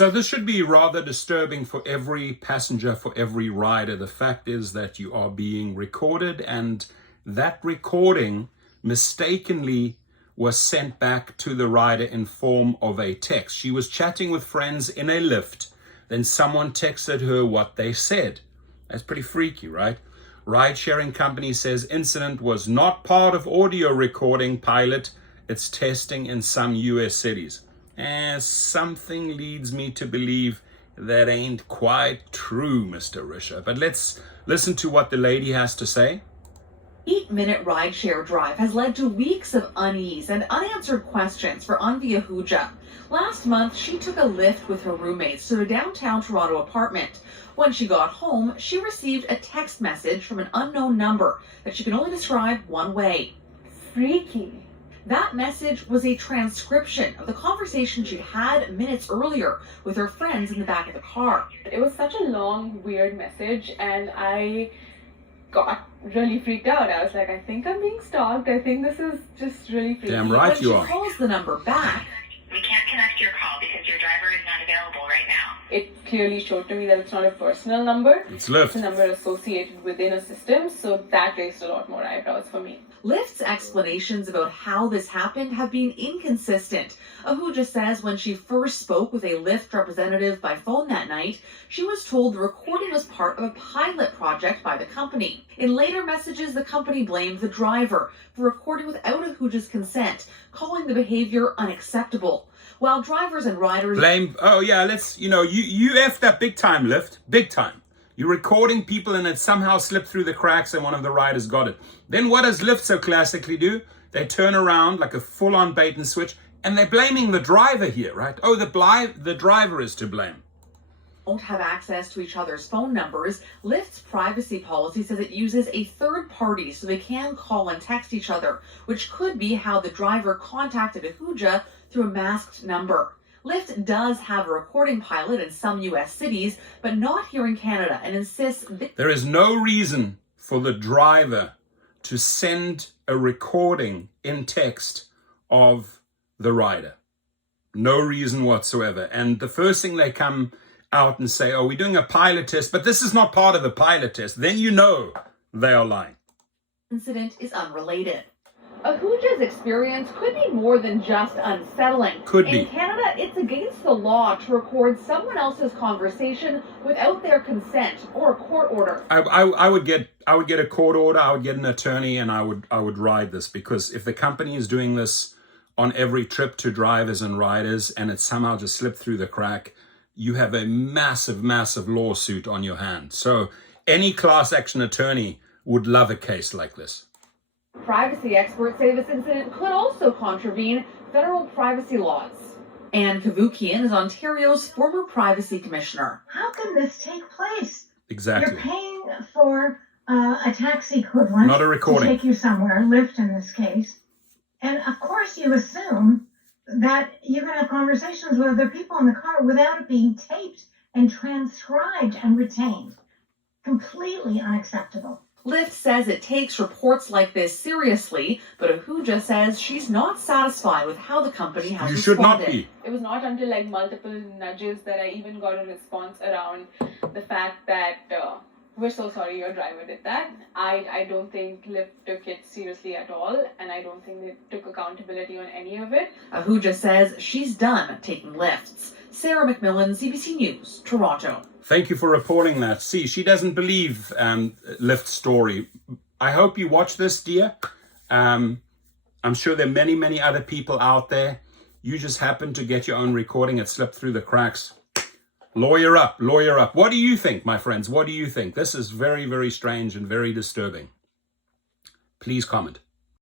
So this should be rather disturbing for every passenger, for every rider. The fact is that you are being recorded, and that recording mistakenly was sent back to the rider in form of a text. She was chatting with friends in a Lyft. Then someone texted her what they said. That's pretty freaky, right? Ride-sharing company says incident was not part of audio recording pilot. It's testing in some US cities. And something leads me to believe that ain't quite true, Mr. Risha. But let's listen to what the lady has to say. 8-minute rideshare drive has led to weeks of unease and unanswered questions for Anvi Ahuja. Last month, she took a Lyft with her roommates to a downtown Toronto apartment. When she got home, she received a text message from an unknown number that she can only describe one way. Freaky. That message was a transcription of the conversation she had minutes earlier with her friends in the back of the car. It was such a long, weird message, and I got really freaked out. I was like, I think I'm being stalked. I think this is just really freaky. Damn right When you she are. calls the number back, we can't connect your call because your driver is not available right now. It clearly showed to me that it's not a personal number. It's Lyft. It's a number associated within a system, so that raised a lot more eyebrows for me. Lyft's explanations about how this happened have been inconsistent. Ahuja says when she first spoke with a Lyft representative by phone that night, she was told the recording was part of a pilot project by the company. In later messages, the company blamed the driver for recording without Ahuja's consent, calling the behavior unacceptable. While drivers and riders Blame, oh yeah, you effed up big time, Lyft, big time. You're recording people and it somehow slipped through the cracks and one of the riders got it. Then what does Lyft so classically do? They turn around like a full-on bait and switch, and they're blaming the driver here, right? Oh, the driver is to blame. Don't have access to each other's phone numbers. Lyft's privacy policy says it uses a third party so they can call and text each other, which could be how the driver contacted Ahuja through a masked number. Lyft does have a recording pilot in some US cities, but not here in Canada, and insists there is no reason for the driver to send a recording in text of the rider. No reason whatsoever. And the first thing they come out and say, oh, we're doing a pilot test, but this is not part of the pilot test, then you know they are lying. Incident is unrelated. Ahuja's experience could be more than just unsettling. Could be. In Canada, it's against the law to record someone else's conversation without their consent or a court order. I would get a court order, I would get an attorney, and I would ride this, because if the company is doing this on every trip to drivers and riders and it somehow just slipped through the crack, you have a massive, massive lawsuit on your hands. So any class action attorney would love a case like this. Privacy experts say this incident could also contravene federal privacy laws. Anne Kavukian is Ontario's former privacy commissioner. How can this take place? Exactly. You're paying for a taxi equivalent Not a recording. to take you somewhere, Lyft in this case. And of course you assume that you're going to have conversations with other people in the car without it being taped and transcribed and retained. Completely unacceptable. Lyft says it takes reports like this seriously, but Ahuja says she's not satisfied with how the company has You responded. should not be. It was not until like multiple nudges that I even got a response around the fact that we're so sorry your driver did that. I don't think Lyft took it seriously at all, and I don't think they took accountability on any of it. Ahuja says she's done taking Lyfts. Sarah McMillan, CBC News, Toronto. Thank you for reporting that. See, she doesn't believe Lyft's story. I hope you watch this, dear. I'm sure there are many, many other people out there. You just happened to get your own recording. It slipped through the cracks. Lawyer up, lawyer up. What do you think, my friends? What do you think? This is very, very strange and very disturbing. Please comment.